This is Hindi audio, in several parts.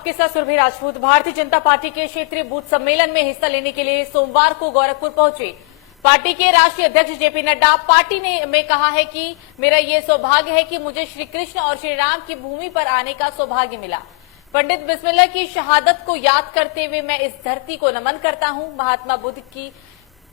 आपके साथ सुरभि राजपूत। भारतीय जनता पार्टी के क्षेत्रीय बूथ सम्मेलन में हिस्सा लेने के लिए सोमवार को गोरखपुर पहुंचे पार्टी के राष्ट्रीय अध्यक्ष जेपी नड्डा। पार्टी ने में कहा है कि मेरा ये सौभाग्य है कि मुझे श्री कृष्ण और श्री राम की भूमि पर आने का सौभाग्य मिला। पंडित बिस्मिल्लाह की शहादत को याद करते हुए मैं इस धरती को नमन करता हूं। महात्मा बुद्ध की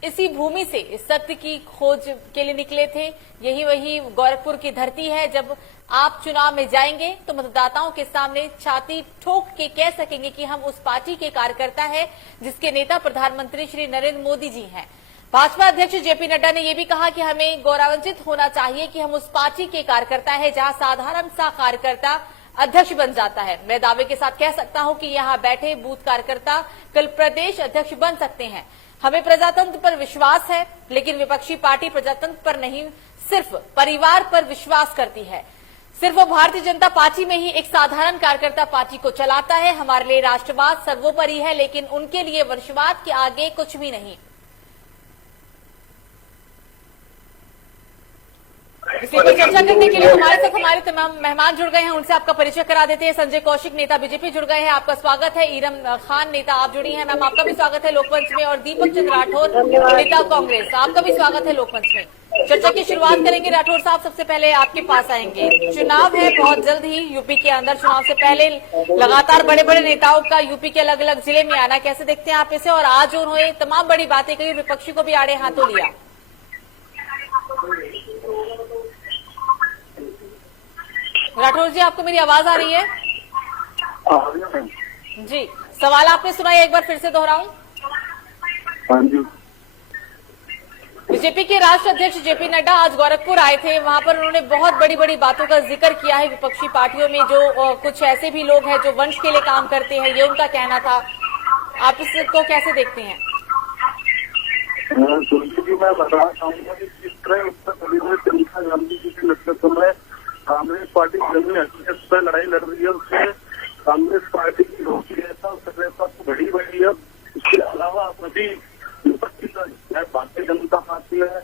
इसी भूमि से इस सत्य की खोज के लिए निकले थे। यही वही गोरखपुर की धरती है। जब आप चुनाव में जाएंगे तो मतदाताओं के सामने छाती ठोक के कह सकेंगे कि हम उस पार्टी के कार्यकर्ता हैं जिसके नेता प्रधानमंत्री श्री नरेंद्र मोदी जी हैं। भाजपा अध्यक्ष जेपी नड्डा ने यह भी कहा कि हमें गौरवान्वित होना चाहिए कि हम उस पार्टी के कार्यकर्ता हैं जहां साधारण सा कार्यकर्ता अध्यक्ष बन जाता है। मैं दावे के साथ कह सकता हूं कि यहां बैठे बूथ कार्यकर्ता कल प्रदेश अध्यक्ष बन सकते हैं। हमें प्रजातंत्र पर विश्वास है, लेकिन विपक्षी पार्टी प्रजातंत्र पर नहीं, सिर्फ परिवार पर विश्वास करती है। सिर्फ वो भारतीय जनता पार्टी में ही एक साधारण कार्यकर्ता पार्टी को चलाता है। हमारे लिए राष्ट्रवाद सर्वोपरि है, लेकिन उनके लिए वंशवाद के आगे कुछ भी नहीं। इसी पर चर्चा करने के लिए हमारे साथ हमारे तमाम मेहमान जुड़ गए हैं। उनसे आपका परिचय करा देते हैं। संजय कौशिक, नेता बीजेपी, जुड़ गए हैं। आपका स्वागत है। ईरम खान, नेता, आप जुड़ी हैं। मैम, आपका भी स्वागत है लोकमंच में। और दीपक चंद्र राठौर, नेता कांग्रेस, आपका भी स्वागत है लोकमंच में। चर्चा की शुरुआत करेंगे। राठौर साहब, सबसे पहले आपके पास आएंगे। चुनाव है बहुत जल्द ही यूपी के अंदर। चुनाव से पहले लगातार बड़े बड़े नेताओं का यूपी के अलग अलग जिले में आना, कैसे देखते हैं आप इसे? और आज उन्होंने तमाम बड़ी बातें कही, विपक्षी को भी आड़े हाथों लिया। राठौर जी, आपको मेरी आवाज आ रही है? जी, सवाल आपने सुना है, एक बार फिर से दोहराऊं? हाँ जी। बीजेपी के राष्ट्रीय अध्यक्ष जेपी नड्डा आज गोरखपुर आए थे। वहां पर उन्होंने बहुत बड़ी बड़ी बातों का जिक्र किया है। विपक्षी पार्टियों में जो कुछ ऐसे भी लोग हैं जो वंश के लिए काम करते हैं, ये उनका कहना था। आप इसको कैसे देखते हैं? मैं बताना चाहूंगा कि किस तरह उत्तर प्रदेश में प्रियंका गांधी जी के नेतृत्व में कांग्रेस पार्टी जंग हकीकत पर लड़ाई लड़ रही है। उससे कांग्रेस पार्टी की लोकप्रियता सक्रियता तो बढ़ी बढ़ी है। इसके अलावा प्रति विपक्षी चाहे भारतीय जनता पार्टी है,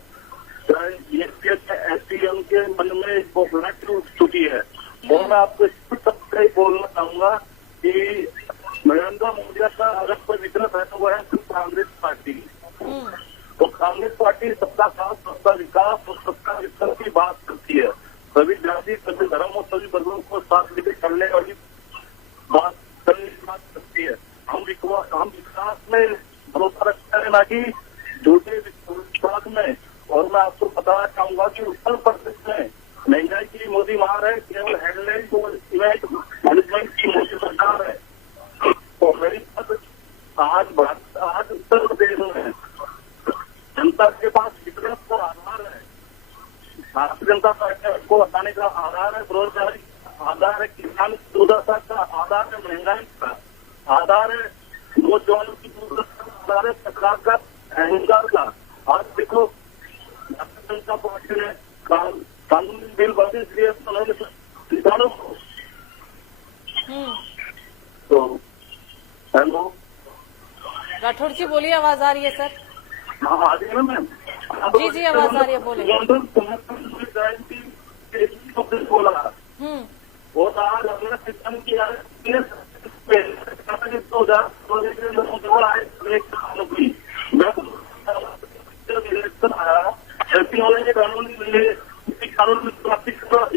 चाहे एसडीएम के मन में एक बौखलाहट उठ चुकी है। और मैं आपको स्पष्ट ही बोलना चाहूंगा कि नरेंद्र मोदी का अगर कोई विकल्प है तो वो है सिर्फ कांग्रेस पार्टी। तो कांग्रेस पार्टी सबका साथ, सबका विकास और सबका विकास की बात करती है। सभी जाति, सभी धर्म और सभी वर्गों को साथ लेकर चलने वाली बात करती है। हम विकास में भरोसा रखते हैं, ना कि झूठे विश्वास में। और मैं आपको बताना चाहूंगा कि उत्तर प्रदेश में महंगाई की मोदी मार है, केवल हेडलाइन को इवेंट मैनेजमेंट की मोदी सरकार है। तो मेरी बात आज उत्तर प्रदेश में जनता के पास विकल्प को आधार है। भारतीय जनता पार्टी को हटाने का आधार है बेरोजगारी, आधार है किसान की दुर्दशा का, आधार है महंगाई का, आधार है नौजवानों की दुर्दशा का, आधार है सरकार का अहंकार का। आज देखो भारतीय जनता पार्टी ने कानूनी बिल बने दिए किसानों को। तो हेलो राठौर जी बोलिए, आवाज आ रही है सर? हाँ, आ रही है ना मैम? जी जी, आवाज आ रही है, बोलिए। बोला और आज हमने सिस्टम किया कानून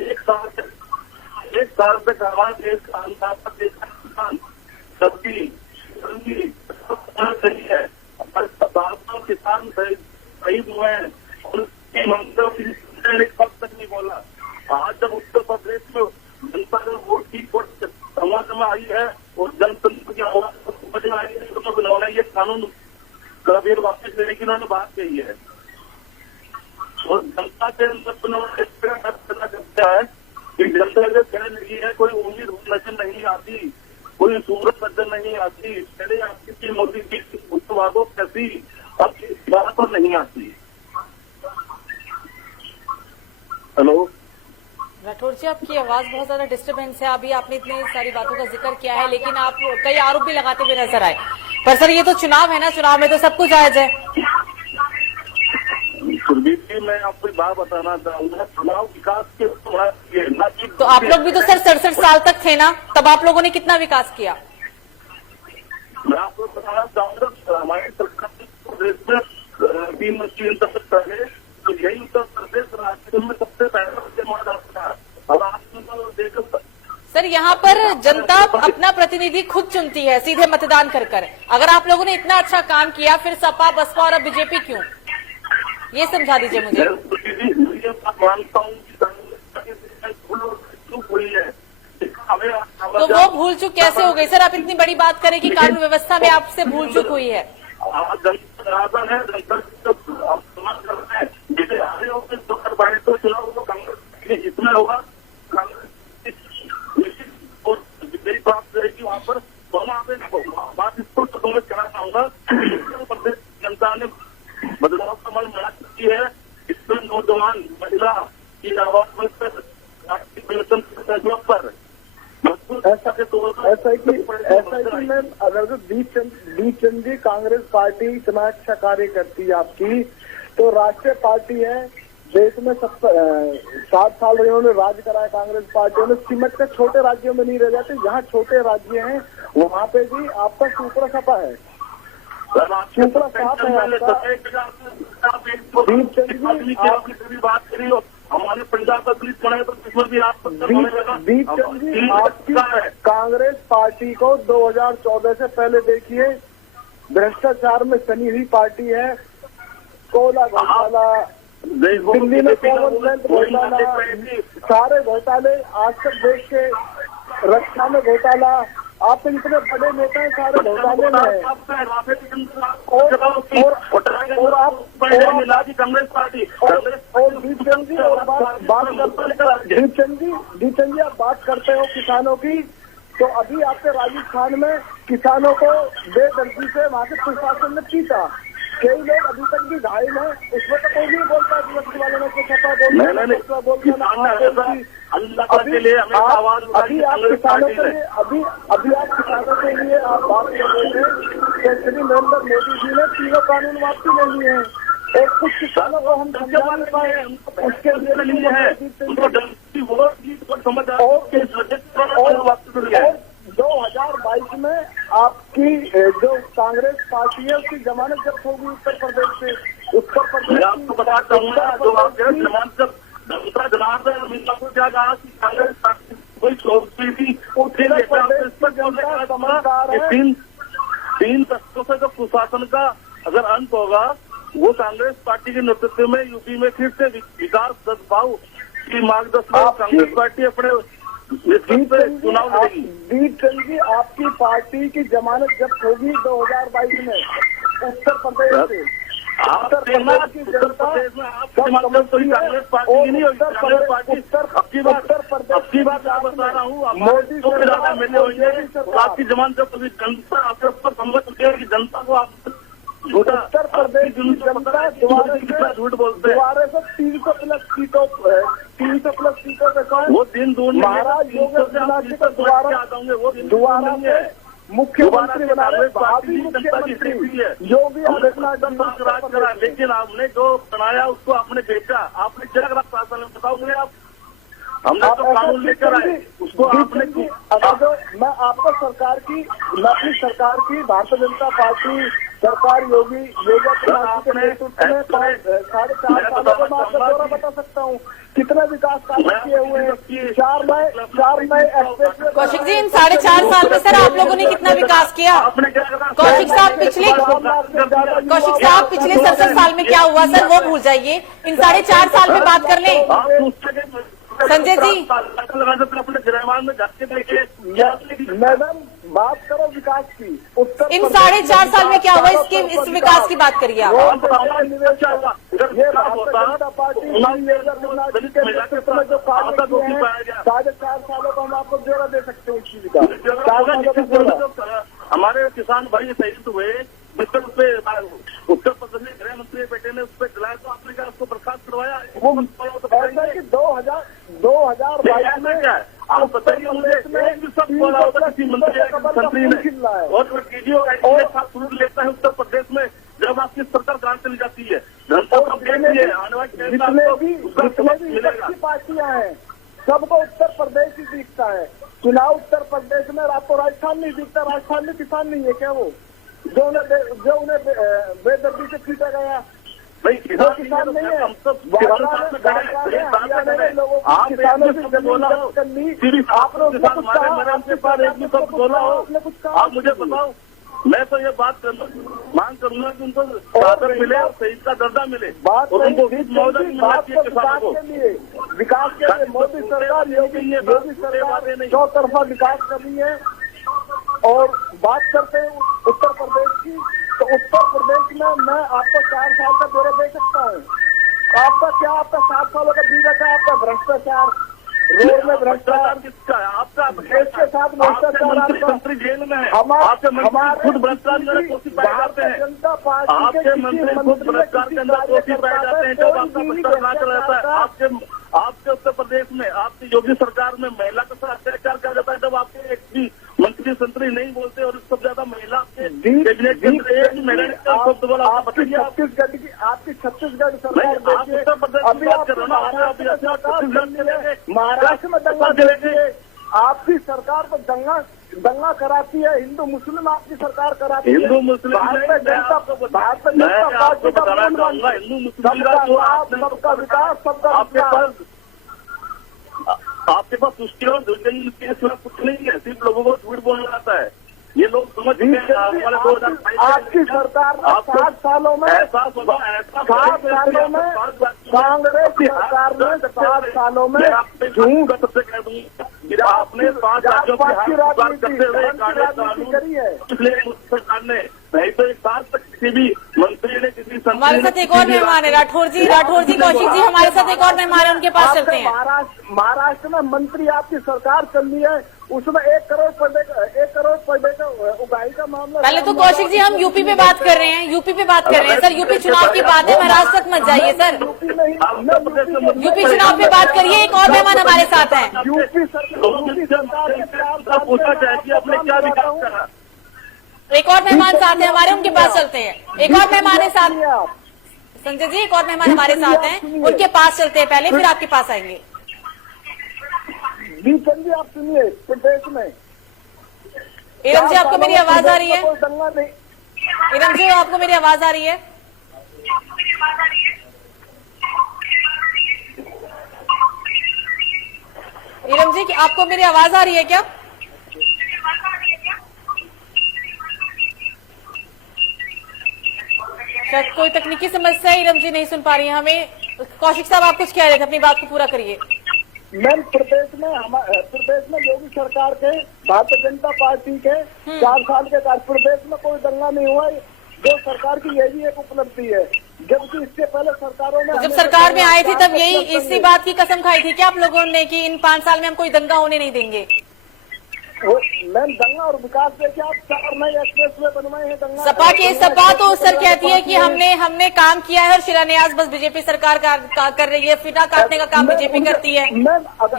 एक साल से करवा किसान सब्जी सही है। किसान शहीद हुए हैं, उनकी मंत्रियों की अब तक नहीं बोला। आज जब उत्तर प्रदेश में जनता ने वोट की समझ में आई है और जनतंत्र की आवाज समझ में आई है, तो उन्होंने ये कानून कभी वापस लेने की उन्होंने बात कही है। और जनता के अंदर करता है कि जनता जो कहने लगी है, कोई उम्मीद नजर नहीं आती, कोई सूरत नजर नहीं आती। पहले आपकी मोदी जी की वादों कैसी, अब इस बात पर नहीं आती। हेलो राठौर जी, आपकी आवाज बहुत ज्यादा डिस्टर्बेंस है। अभी आपने इतनी सारी बातों का जिक्र किया है, लेकिन आप कई आरोप भी लगाते हुए नजर आए। पर सर, ये तो चुनाव है ना, चुनाव में तो सब कुछ जायज है। सुरभीर जी, मैं आपको एक बात बताना चाहूंगा, चुनाव विकास के तो आप लोग भी तो सर 67 साल तक थे ना, तब आप लोगों ने कितना विकास किया? आपको बताना चाहूंगा, हमारी सरकार प्रदेश में 3 तक पहले तो यही उत्तर प्रदेश राज्य में सबसे पहले माना जाता है। अब आप देखो सर, यहाँ पर जनता अपना प्रतिनिधि खुद चुनती है सीधे मतदान कर कर। अगर आप लोगों ने इतना अच्छा काम किया, फिर सपा, बसपा और अब बीजेपी क्यों? ये समझा दीजिए मुझे। मानता हूँ हुई है, तो वो भूल चूक कैसे हो गई सर? आप इतनी बड़ी बात करें कि कानून व्यवस्था में आपसे भूल चूक हुई है। जनता है, जनता करते हैं, जिसे आगे होकर तो कर पाए तो चुनाव को कांग्रेस जितना होगा, और मेरी बात रहेगी वहाँ पर। वहाँ पे बात इसको तो मैं कहना चाहूंगा, प्रदेश जनता ने बदलाव का मन बना चुकी है। इसमें नौजवान महिला की आवाज में पर ऐसा है कि मैम, अगर जो डी चंदी कांग्रेस पार्टी इतना अच्छा कार्य करती है आपकी, तो राष्ट्रीय पार्टी है, देश में 7 साल उन्होंने राज कराया कांग्रेस पार्टी ने, सिमट के छोटे राज्यों में नहीं रह जाते। जहाँ छोटे राज्य हैं वहाँ पे भी आपका सुपड़ा सपा है, सुपड़ा साफ है आपका। दीप चंद जी बात करी हो, हमारे पंजाब का पुलिस बने तो इसमें भी आप दीप चंद जी, आपकी कांग्रेस पार्टी को 2014 से पहले देखिए भ्रष्टाचार में सनी हुई पार्टी है। कोयला घोटाला, दिल्ली में कॉमनवेल्थ घोटाला, सारे घोटाले आज तक देश के, रक्षा में घोटाला, आप इतने बड़े नेता हैं, सारे घोटाले में है। और आप कांग्रेस पार्टी और दीप चंद जी, और बात करते दीप चंद जी, आप बात करते हो किसानों की, तो अभी आपके राजस्थान में किसानों को बेदर्दी से वहाँ के प्रशासन ने पीटा, कई लोग अभी तक भी घायल हैं, उसमें तो कोई नहीं बोलता विपक्ष वालों ने कुछ सपा अभी आप किसानों के लिए अभी आप किसानों के लिए आप बात कर रहे थे कि श्री नरेंद्र मोदी जी ने 3 कानून वापसी ले लिए हैं, और कुछ किसानों को हम समझा नहीं पाए, उसके लिए है 2022 में आपकी जो कांग्रेस पार्टी है उसकी जमानत जब्त होगी उत्तर प्रदेश से। उत्तर प्रदेश आपको बता चाहूंगा, जो आप जमानत जब जनार्दन मीना को क्या कहा कि कांग्रेस पार्टी कोई सोचती थी, समझदार है। 3 तख्तों से जो कुशासन का अगर अंत होगा, वो कांग्रेस पार्टी के नेतृत्व में यूपी में फिर से विकास सद्भाव की मार्गदर्शन में कांग्रेस पार्टी अपने चुनाव लड़ेगी। दीप चंद जी, आपकी पार्टी की जमानत जब्त होगी 2022 में उत्तर प्रदेश से। उत्तर प्रदेश की जनता आपकी बात मैं बता रहा हूँ, मोदी आपकी जमानत जब्त होगी, जनता आपके ऊपर संगत की जनता को आप उत्तर प्रदेश की जनता झूठ बोलते हैं। दोबारा से 300 प्लस सीटों पे कौन वो दिन दून महाराज योगी आदित्यनाथ को दोबारा से मुख्यमंत्री बना रहे, भावी मुख्यमंत्री योगी आदित्यनाथ राज करा, लेकिन आपने जो बनाया उसको आपने बेचा, आपने क्या करा शासन में बताओगे आप? हमने तो कानून लेकर आए, उसको आपने मैं आपको मैं अपनी सरकार की भारतीय जनता पार्टी सरकार योगी आदित्यनाथ के नेतृत्व में 4.5 सालों में मैं आपको दौरा बता सकता हूँ कितना विकास कार्य किए हुए हैं। 4 नए एक्सप्रेस। कौशिक जी, इन 4.5 साल में सर आप लोगों ने कितना विकास किया? कौशिक साहब पिछले 67 साल में क्या हुआ सर, वो भूल जाइए, इन 4.5 साल में बात कर लें। संजय जी, अपने गिरहमान में जाके देखिए। मैडम, बात करो विकास की। उत्तर इन 4.5 साल में क्या हुआ, इस विकास की बात करिए आप। ये भारतीय जनता पार्टी के नेतृत्व में जो काम किए हैं 4.5 सालों को हम आपको ब्यौरा दे सकते हैं। इस चीज का हमारे किसान भाई शहीद हुए, उत्तर प्रदेश में गृह मंत्री बेटे ने उस पर चलाया, तो आपने क्या उसको बर्खास्त करवाया? ऐसा कि 2022 में क्या है आप बताइए मुझे, सब बोला होता किसी मंत्री ने, और वीडियो फ्रूट लेता है उत्तर प्रदेश में जब आपकी सरकार गांव चली जाती है। जितने भी पार्टियां हैं सबको उत्तर प्रदेश ही दिखता है। चुनाव उत्तर प्रदेश में, आपको राजस्थान नहीं दिखता? राजस्थान में किसान नहीं है क्या? वो जो उन्हें बेदर्दी से पीटा गया। भाई वो किसान नहीं है, हम सब हरियाणा में लोगों को आप किसानों से जमीन बोला जब्त कर ली, आपने उसमें कुछ कहा, आपके पास एक भी शब्द बोला हो, आपने कुछ कहा, आप मुझे बताओ। मैं तो ये बात मांग करूंगा कि उनको शहादत मिले और शहीद का दर्जा मिले बात और उनको बात किसानों को। विकास के लिए मोदी सरकार योगी सरकार चौतरफा विकास कर रही है। और बात करते हैं उत्तर प्रदेश की, तो उत्तर प्रदेश में मैं आपको 4 साल का दौरा दे सकता हूँ। आपका 7 सालों का बीता का आपका भ्रष्टाचार, रोड में भ्रष्टाचार किसका है? आपका देश के साथ भ्रष्टाचार, मंत्री जेल में है, आपके मंत्री खुद भ्रष्टाचार में दोषी पाए जाते हैं, जनता पार्टी आपके मंत्री खुद भ्रष्टाचार के अंदर दोषी पाए जाते हैं। जब आपका बच्चा नाच रहता है, आपके उत्तर प्रदेश में आपकी योगी सरकार में महिला के साथ अत्याचार किया जाता है। जब आपके एक भी मंत्री संतरी नहीं बोलते और सबसे ज्यादा महिला आपके कैबिनेट के अंदर एक महिला ने शब्द बोला, बताइए आपकी छत्तीसगढ़ सरकार अभी आप महाराष्ट्र में दंगा चलेगी, आपकी सरकार तो दंगा कराती है, हिंदू मुस्लिम आपकी सरकार कराती है। हिंदू मुस्लिम भारत में जनता पार्टी का हिंदू मुस्लिम का जो सबका विकास, सबका आपके पास सृष्टि और दुर्जन के सिवा कुछ नहीं है, सिर्फ लोगों को झूठ बोलना आता है। ये लोग समझ गए वाले 2022 आपकी सरकार ने 7 सालों में ऐसा 7 सालों में कांग्रेस सरकार ने 7 सालों में झूठ सबसे कह दूंगा, आपने 5 राज्यों की करते हुए कानून करी है, इसलिए सरकार ने नहीं तो 1 साल तक किसी भी मंत्री ने किसी हमारे साथ एक और मेहमान है राठौर जी, कौशिक जी हमारे साथ एक और मेहमान है, उनके पास चलते हैं। महाराष्ट्र में मंत्री आपकी सरकार चल रही है, उसमें 1 करोड़ पर डे का उगाही का मामला। पहले तो कौशिक जी हम यूपी पे बात कर रहे हैं, सर यूपी चुनाव की बात है, महाराष्ट्र तक मत जाइए सर, यूपी चुनाव पे बात करिए। एक और मेहमान हमारे साथ हैं, पूछना चाहिए अपने क्या विकास करा। एक और मेहमान साथ हैं हमारे, उनके पास चलते हैं। एक और मेहमान है साथ, संजय जी एक और मेहमान हमारे साथ हैं, उनके पास चलते हैं पहले, फिर आपके पास आएंगे। जी आप सुनिए, प्रदेश में इरम जी आपको मेरी आवाज आ रही है? दंगा नहीं, इरम जी आपको मेरी आवाज आ रही है? इरम जी आपको मेरी आवाज आ रही है क्या? शायद कोई तकनीकी समस्या है, इरम जी नहीं सुन पा रही है हमें। कौशिक साहब आप कुछ कह रहे थे, अपनी बात को पूरा करिए। मैम प्रदेश में योगी सरकार के भारतीय जनता पार्टी के 4 साल के कार्य प्रदेश में कोई दंगा नहीं हुआ, जो सरकार की यही एक उपलब्धि है। जबकि इससे पहले सरकारों में जब सरकार में आए थे तब यही इसी बात की कसम खाई थी क्या आप लोगों ने कि इन 5 साल में हम कोई दंगा होने नहीं देंगे? मैम दंगा और विकास देखिए, आप 4 नए एक्सप्रेस वे बनवाए हैं। दंगा सपा तो सर कहती है कि हमने काम किया है और शिलान्यास बस बीजेपी सरकार कर रही है, फिटा काटने का काम बीजेपी करती है,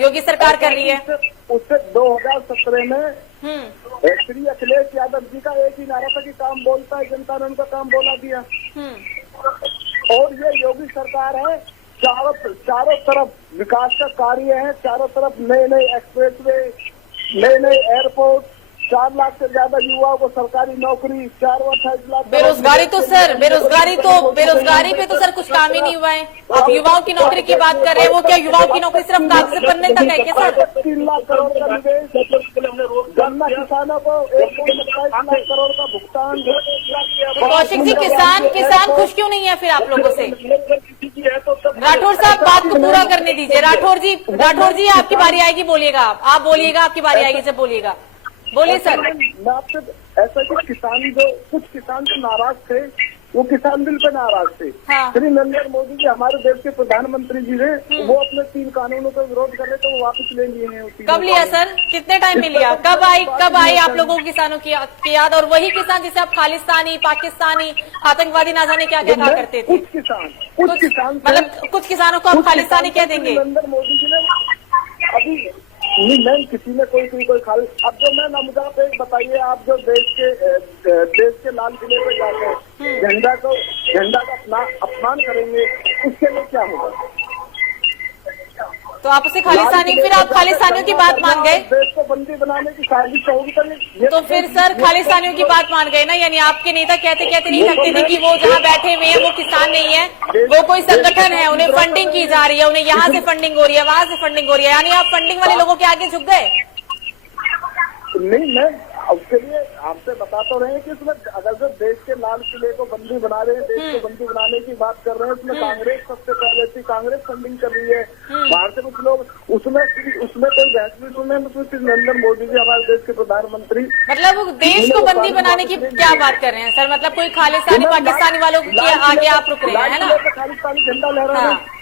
योगी सरकार कर रही है। उससे 2017 में श्री अखिलेश यादव जी का एक ही नारा था कि काम बोलता है जनता ने उनका काम बोला दिया। और ये योगी सरकार है, चारों तरफ विकास का कार्य है, चारों तरफ नए एक्सप्रेस वे, नए एयरपोर्ट, 4 लाख से ज्यादा युवाओं को सरकारी नौकरी, 4-28 लाख। बेरोजगारी पे तो सर कुछ काम ही नहीं हुआ है। आप युवाओं की नौकरी की बात कर रहे हैं, वो क्या युवाओं की नौकरी सिर्फ कागज बनने तक है क्या सर? 3 लाख करोड़ का निवेश, गन्ना किसानों को 1.27 लाख करोड़ का भुगतान। कौशिक जी किसान खुश क्यों नहीं है फिर आप लोगों से? राठौर साहब बात को पूरा करने दीजिए। राठौर जी आपकी बारी आएगी, बोलिएगा आप बोलिएगा, आपकी बारी आएगी जब बोलिएगा, बोलिए सर। मैं आपसे ऐसा कि कुछ किसान जो नाराज थे, वो किसान बिल पे नाराज थे। हाँ। श्री नरेंद्र मोदी जी हमारे देश के प्रधानमंत्री जी हैं, वो अपने 3 कानूनों का विरोध कर रहे, तो वो वापस ले लिए हैं। कब लिया सर? कितने टाइम में लिया? कब आई आप लोगों किसानों की याद? और वही किसान जिसे आप खालिस्तानी, पाकिस्तानी, आतंकवादी ना जाने क्या कहा करते थे। कुछ किसान मतलब कुछ किसानों को आप खालिस्तानी कह देंगे? नरेंद्र मोदी जी ने अभी नहीं मैम, किसी ने कोई खाली। अब जो मैं मुझे आप एक बताइए, आप जो देश के लाल किले पे जाकर झंडा का अपमान करेंगे, उसके लिए क्या होगा? तो आप उसे खालिस्तानी, फिर आप खालिस्तानियों की बात मान गए? देश को बंदी बनाने की साजिश होगी तो फिर सर खालिस्तानियों की बात मान गए ना, यानी आपके नेता कहते कहते नहीं थकते थे कि वो जहाँ बैठे हुए हैं वो किसान नहीं है, वो कोई संगठन है, उन्हें फंडिंग की जा रही है, उन्हें यहाँ से फंडिंग हो रही है, वहां से फंडिंग हो रही है, यानी आप फंडिंग वाले लोगों के आगे झुक गए? नहीं, मैं उसके लिए आपसे बता तो रहे हैं कि इसमें अगर जो देश के लाल किले को बंदी बना रहे हैं, देश को बंदी बनाने की बात कर रहे हैं, उसमें कांग्रेस सबसे पहले थी, कांग्रेस फंडिंग कर रही है, बाहर से कुछ लोग उसमें कोई बहस भी सुन रहे हैं, उसमें सिर्फ नरेंद्र मोदी जी हमारे देश के प्रधानमंत्री। मतलब वो देश को बंदी बनाने की क्या बात कर रहे हैं सर? मतलब कोई खालिस्तानी पाकिस्तानी वालों के आगे आप रुक रहे हैं, है ना? खालिस्तानी झंडा लहरा रहे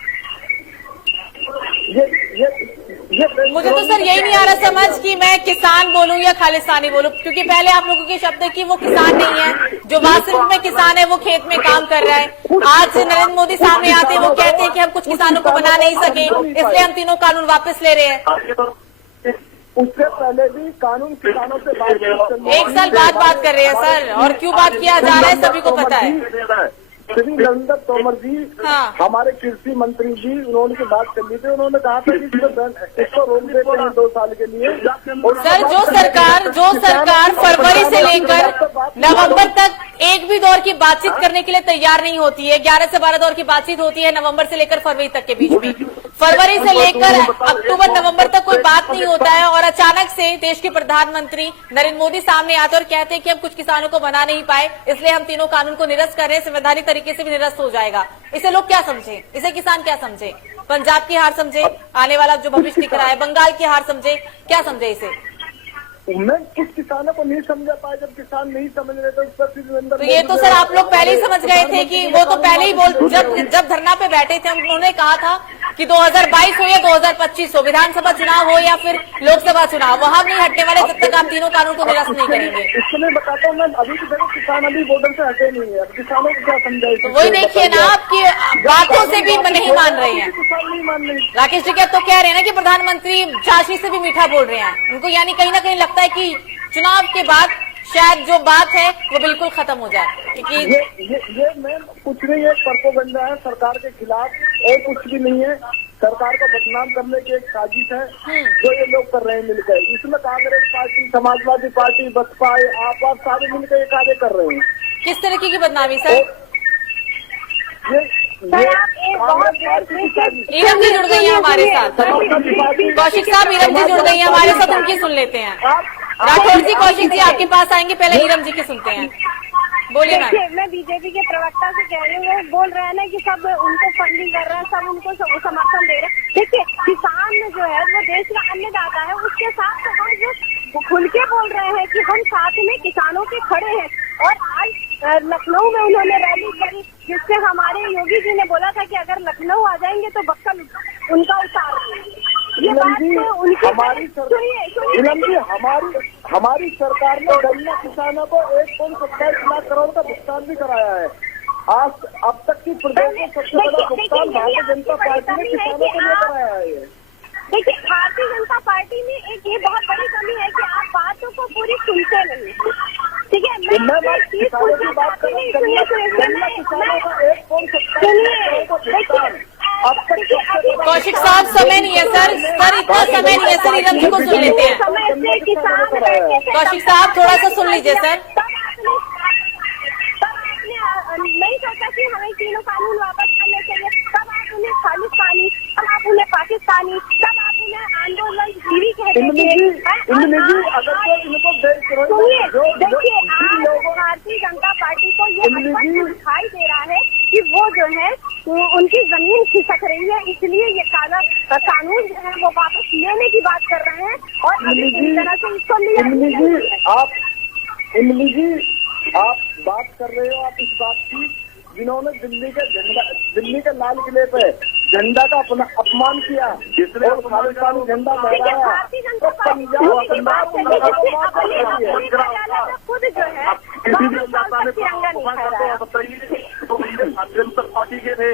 मुझे तो सर यही नहीं आ रहा समझ कि मैं किसान बोलूं या खालिस्तानी बोलूं, क्योंकि पहले आप लोगों के शब्द है कि वो किसान नहीं है, जो वास्तविक में किसान है वो खेत में काम कर रहा है। आज नरेंद्र मोदी सामने आते हैं, वो कहते हैं कि हम कुछ किसानों को बना नहीं सके, इसलिए हम तीनों कानून वापस ले रहे हैं। उससे पहले भी कानून किसानों से बात एक साल बाद बात कर रहे हैं सर, और क्यों बात किया जा रहा है सभी को पता है। श्री नरेंद्र तोमर जी, हाँ। हमारे कृषि मंत्री जी, उन्होंने की बात कर ली थी, उन्होंने कहा था कि इसको रोक देते हैं 2 साल के लिए। सर जो सरकार फरवरी से लेकर नवंबर तक एक भी दौर की बातचीत करने के लिए तैयार नहीं होती है, 11 से 12 दौर की बातचीत होती है नवंबर से लेकर फरवरी तक के बीच में, फरवरी से लेकर अक्टूबर नवंबर तक कोई बात नहीं होता है, और अचानक से देश के प्रधानमंत्री नरेंद्र मोदी सामने आते और कहते हैं कि हम कुछ किसानों को बना नहीं पाए, इसलिए हम तीनों कानून को निरस्त कर रहे हैं, संवैधानिक तरीके से भी निरस्त हो जाएगा। इसे लोग क्या समझे, इसे किसान क्या समझे? पंजाब की हार समझे, आने वाला जो भविष्य दिख रहा है, बंगाल की हार समझे, क्या समझे इसे? मैं कुछ किसानों को नहीं समझा पाया, जब किसान नहीं समझ रहे तो ये तो सर आप लोग पहले ही समझ गए थे कि वो तो पहले ही जब धरना पे बैठे थे उन्होंने कहा था कि 2022 हो या 2025 हो, विधानसभा चुनाव हो या फिर लोकसभा चुनाव, वहां नहीं हटने वाले जब तक आप तीनों कानून को निरस्त नहीं करेंगे। इसको मैं बताता हूँ, मैं अभी की जगह किसान अभी बॉर्डर से हटे नहीं है, किसानों को क्या समझाए? तो वही देखिए ना, आपकी बातों से भी नहीं मान रहे हैं, किसान नहीं मान रहे। राकेश टिकैत तो कह रहे हैं ना कि प्रधानमंत्री चाशनी से भी मीठा बोल रहे हैं, उनको यानी कहीं ना कहीं लगता है कि चुनाव के बाद शायद जो बात है वो बिल्कुल खत्म हो जाए, क्योंकि ये मैं कुछ नहीं है, प्रोपेगेंडा है सरकार के खिलाफ और कुछ भी नहीं है, सरकार को बदनाम करने की एक साजिश है जो ये लोग कर रहे हैं मिलकर। इसमें कांग्रेस पार्टी, समाजवादी पार्टी, बसपा, आप सारे मिलकर ये कार्य कर रहे हैं। किस तरीके की बदनामी सर? ईरम जी जुड़ गई है हमारे साथ, कौशिक साहब ईरम जी जुड़ गई है हमारे साथ, उनकी सुन लेते हैं। राठौर जी, कौशिक जी आपके पास आएंगे, पहले ईरम जी की सुनते हैं, बोलिए मैम। देखिए, मैं बीजेपी के प्रवक्ता से कह रही हूँ, वो बोल रहे हैं ना कि सब उनको फंडिंग कर रहे हैं, सब उनको समर्थन दे रहे हैं। देखिए, किसान जो है वो देश का अन्नदाता है, उसके साथ तो हम जो खुल के बोल रहे हैं कि हम साथ में किसानों के खड़े हैं। और आज लखनऊ में उन्होंने रैली करी, जिससे हमारे योगी जी ने बोला था कि अगर लखनऊ आ जाएंगे तो बक्कल उनका उतार। ये बात उनकी हमारी सरकार ने गन्ना किसानों को 1.27 लाख करोड़ का भुगतान भी कराया है। आज अब तक की प्रदेश में सबसे बड़ा भुगतान भारतीय जनता पार्टी ने किसानों को नहीं कराया है। देखिए, भारतीय जनता पार्टी में एक ये बहुत बड़ी कमी है कि आप बातों को पूरी सुनते नहीं, ठीक है? मैं किसानों की बात कर रही कौशिक साहब, समय नहीं है सर, इतना समय नहीं है सर, ईरम जी को सुन लेते हैं। कौशिक साहब थोड़ा सा सुन लीजिए सर। नहीं सोचा कि हमें तीनों कानून वापस करने चाहिए, तब आप उन्हें खालिस्तानी, तब आप उन्हें पाकिस्तानी, तब आप उन्हें आंदोलन जीवी कहते हैं। देखिए, आज भारतीय जनता पार्टी को ये दिखाई दे रहा है कि वो जो है उनकी जमीन खिसक रही है, इसलिए ये कानून जो है वो वापस लेने की बात कर रहे हैं। और अभी इस तरह से इसको इमली जी, आप बात कर रहे हो, आप इस बात की जिन्होंने दिल्ली के लाल किले पे झंडा का अपमान किया, और खालिस्तानी झंडा लहराया, तो पंजाब खुद जो है तिरंगा नहीं फहराया। पार्टी के थे,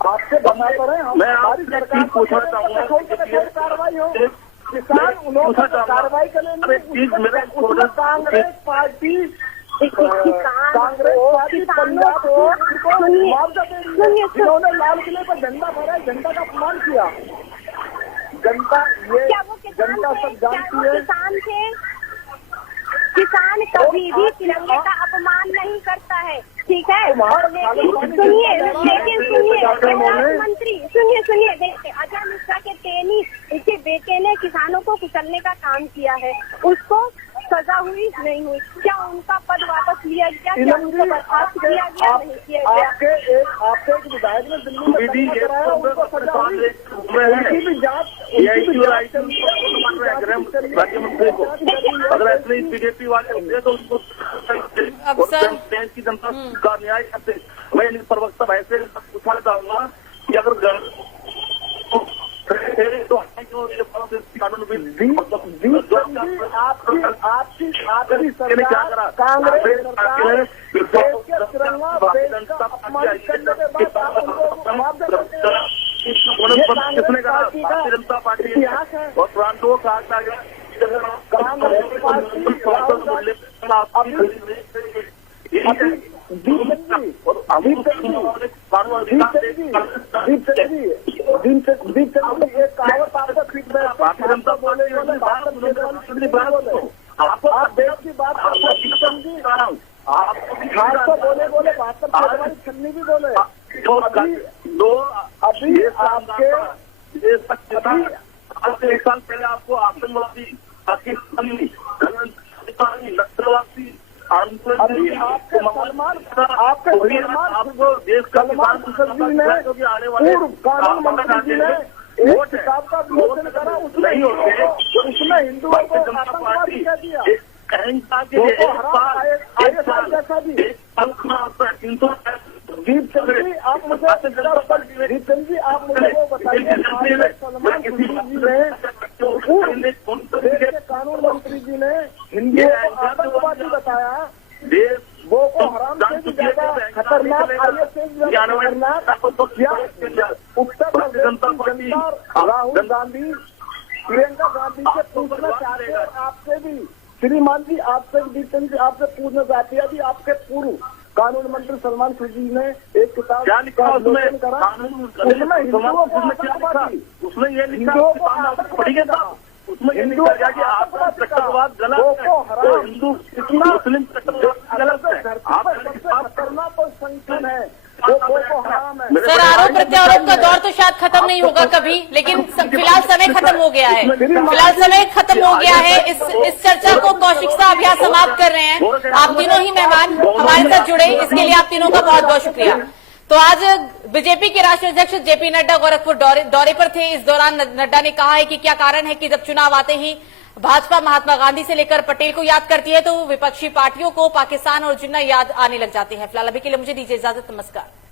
आपसे बना कर रहे हैं, हमारी सरकार पूछना चाहूँगा कार्रवाई हो, किसान उन्होंने कार्रवाई करेंगे। कांग्रेस पार्टी कांग्रेस पार्टी पंजाब को मुआवजा दे रही है। जिन्होंने लाल किले पर झंडा फहराया, झंडा का अपमान किया, जनता ये जनता सब जानती है। किसान थे, किसान कभी भी तिरंगे का अपमान नहीं करता है, ठीक है। लेकिन सुनिए देखिए, अजय मिश्रा के तेनी इसके बेटे ने किसानों को कुचलने का काम किया है, उसको सजा हुई नहीं हुई, क्या उनका पद वापस लिया गया, क्या उनको बर्खास्त किया गया, नहीं किया गया। आपके एक विधायक ने दिल्ली में कराया, उनको सजा हुई, उनकी भी जांच राज्यमंत्री को अगर ऐसे बीजेपी वाले होते तो उनको देश की जनता का न्याय करते। मैं इन प्रवक्ता ऐसे पूछना चाहूंगा कि अगर तो कानून आपकी सरकार कांग्रेस सरकार देश के तिरंगा देश का अपमान करने के बाद उनको मुआवजा देते हैं। किसने कहा? भारतीय जनता पार्टी इतिहास है। और प्रांतों का कहा गया कांग्रेस पार्टी एक कहावत आपका फीडबैक, भारतीय जनता पार्टी आप देश की बात आपको बोले भाजपा छन्नी भी बोले। अभी आपके आज से 1 साल पहले आपको आतंकवादी, पाकिस्तानी, नक्सलवादी, अभी आपके सलमान आपको देश का सलमान मुखर्जी ने पूर्व कानून मंत्री जी ने एक किताब का विमोचन करा, उसमें हिंदुओं को आतंकवादी कह दिया। अहिंसा के जैसा भी दीपचंद जी आप मुझे वो बताइए, सलमान मुखर्जी ने देश के कानून मंत्री जी ने हिंदुओं को आतंकवादी बताया, बोको हराम से भी ज्यादा खतरनाक, IS से भी ज्यादा खतरनाक। उत्तर प्रदेश की जनता राहुल गांधी, प्रियंका गांधी से पूछना चाहते हैं, आपसे भी श्रीमान जी, आपसे दीपचंद जी आपसे पूछना चाहती है। अभी आपके पूर्व कानून मंत्री सलमान खुर्जी ने एक किताब का विमोचन करा, उसमें हिंदुओं को आतंकवादी, उसमें ये हिंदुओं को आतंकवादी कहा, उसमें हिंदुओं कट्टरवाद गलत है, हिंदू मुस्लिम कट्टरवाद गलत है। सबसे खतरनाक और संगठन है वो बोको हराम है। सर, आरोप प्रत्यारोप का दौर तो शायद खत्म नहीं होगा कभी, लेकिन फिलहाल समय खत्म हो गया है, इस चर्चा को कौशिक साहब यहाँ समाप्त कर रहे हैं। आप तीनों ही मेहमान हमारे साथ जुड़े, इसके लिए आप तीनों का बहुत बहुत शुक्रिया। तो आज बीजेपी के राष्ट्रीय अध्यक्ष जेपी नड्डा गोरखपुर दौरे पर थे। इस दौरान नड्डा ने कहा है कि क्या कारण है कि जब चुनाव आते ही भाजपा महात्मा गांधी से लेकर पटेल को याद करती है तो विपक्षी पार्टियों को पाकिस्तान और जिन्ना याद आने लग जाती है। फिलहाल अभी के लिए मुझे दीजिए इजाजत, नमस्कार।